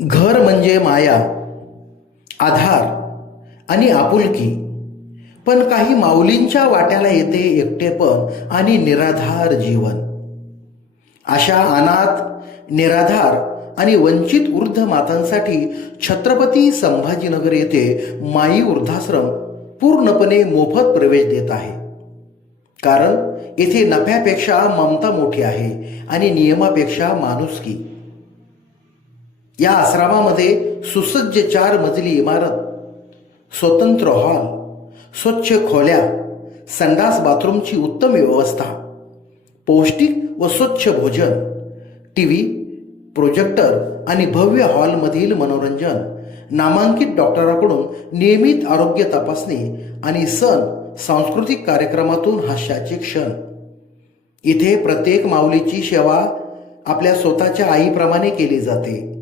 घर म्हणजे माया, आधार आणि आपुलकी. पण काही माऊलींच्या वाट्याला येते एकटेपण आणि निराधार जीवन. अशा अनाथ, निराधार आणि वंचित वृद्ध मातांसाठी छत्रपती संभाजीनगर येथे माई वृद्धाश्रम पूर्णपणे मोफत प्रवेश देत आहे. कारण येथे नफ्यापेक्षा ममता मोठी आहे आणि नियमापेक्षा माणुसकी. या आश्रमामध्ये सुसज्ज 4 मजली इमारत, स्वतंत्र हॉल, स्वच्छ खोल्या, संडास बाथरूमची उत्तम व्यवस्था, पौष्टिक व स्वच्छ भोजन, टीव्ही, प्रोजेक्टर आणि भव्य हॉलमधील मनोरंजन, नामांकित डॉक्टरांकडून नियमित आरोग्य तपासणी आणि सण सांस्कृतिक कार्यक्रमातून हास्याचे क्षण. इथे प्रत्येक माऊलीची सेवा आपल्या स्वतःच्या आईप्रमाणे केली जाते.